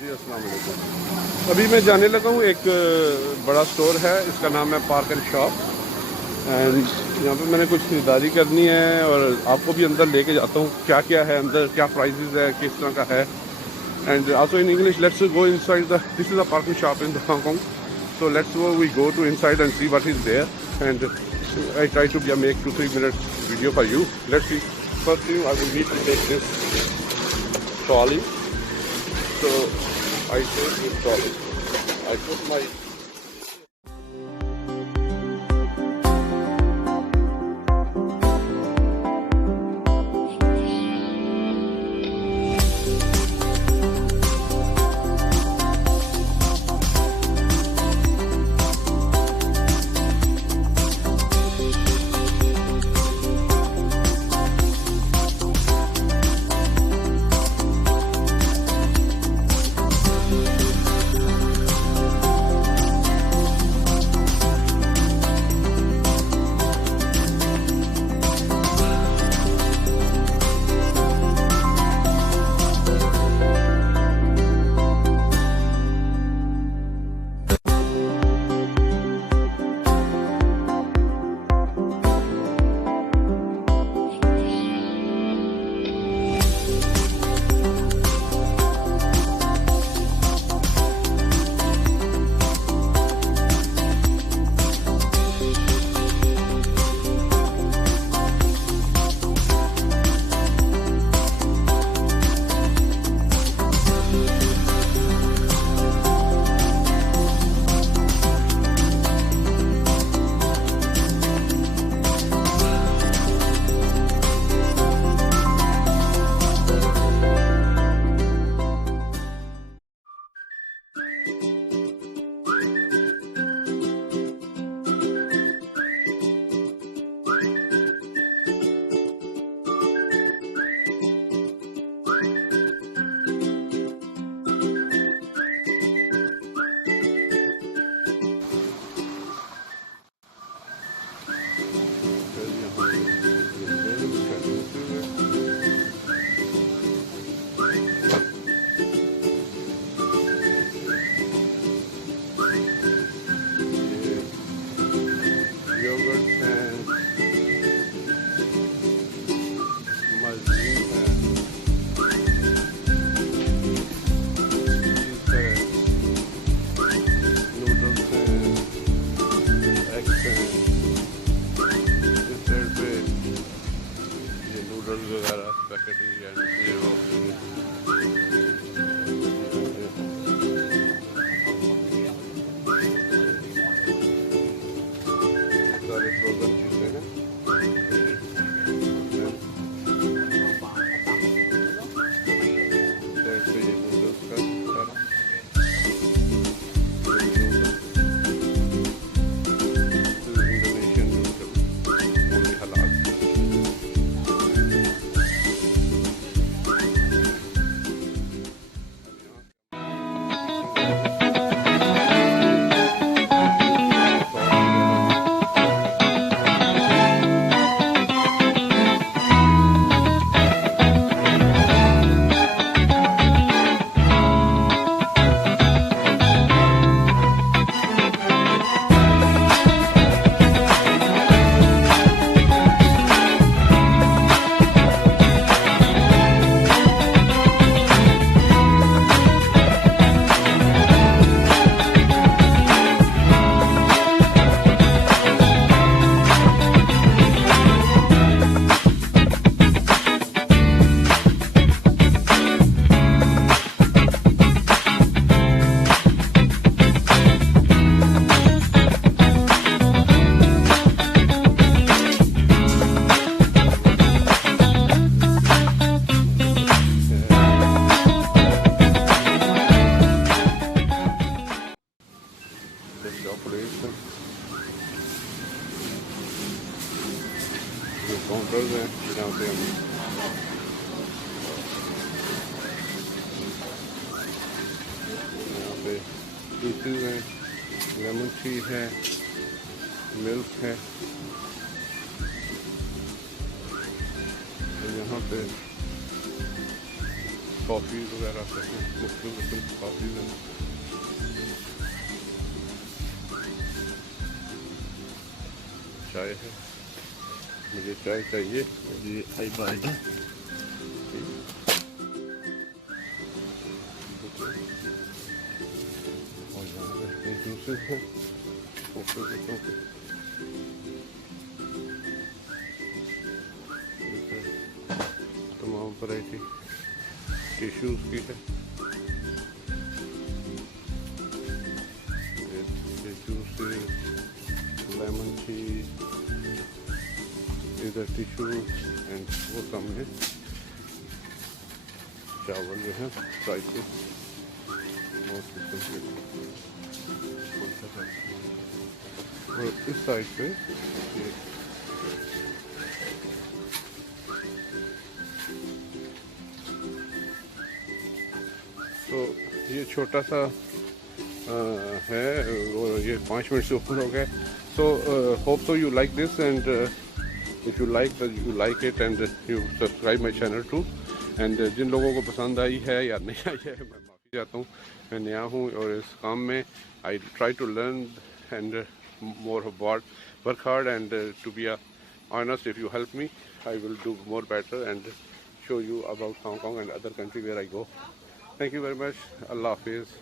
जी अस्सलाम वालेकुम। अभी मैं जाने लगा हूँ, एक बड़ा स्टोर है, इसका नाम है पार्क एंड शॉप। एंड यहाँ पे मैंने कुछ खरीदारी करनी है और आपको भी अंदर लेके जाता हूँ क्या क्या है अंदर, क्या प्राइसेस है, किस तरह का है। And also in English, let's go inside the, this is a park and shop in Hong Kong, so let's go to inside and see what is there. And I try to make 2-3 minutes video for you. Let's see. First thing, I will need to take this trolley. So I take this trolley. I put my counters हैं जहाँ पे हम यहाँ पे juices हैं, lemon tea है, milk है, यहाँ पे कॉफ़ी वगैरह से मुख्तलिफ किस्म की कॉफ़ी हैं। चाय है, मुझे चाय चाहिए, मुझे आई बाई है। और यहाँ पे जूसेस हैं मुख्तलिफ किस्म के, तमाम वैरायटी टिश्यूज़ की है। ये जूसेस, लेमन टी, इधर टिश्यू एंड वो सामने चावल जो है स्पाइसेस बहुत किस्म के। और इस साइड पे ये तो ये छोटा सा है और ये 5 मिनट से ऊपर हो गए। So hope so you like this and if you like it and you subscribe my channel too. And जिन लोगों को पसंद आई है या नहीं आई है, मैं माफ़ी चाहता हूँ, मैं नया हूँ और इस काम में I try to learn and more about work hard and to be honest, if you help me I will do more better and show you about Hong Kong and other country where I go. Thank you very much. Allah Hafiz.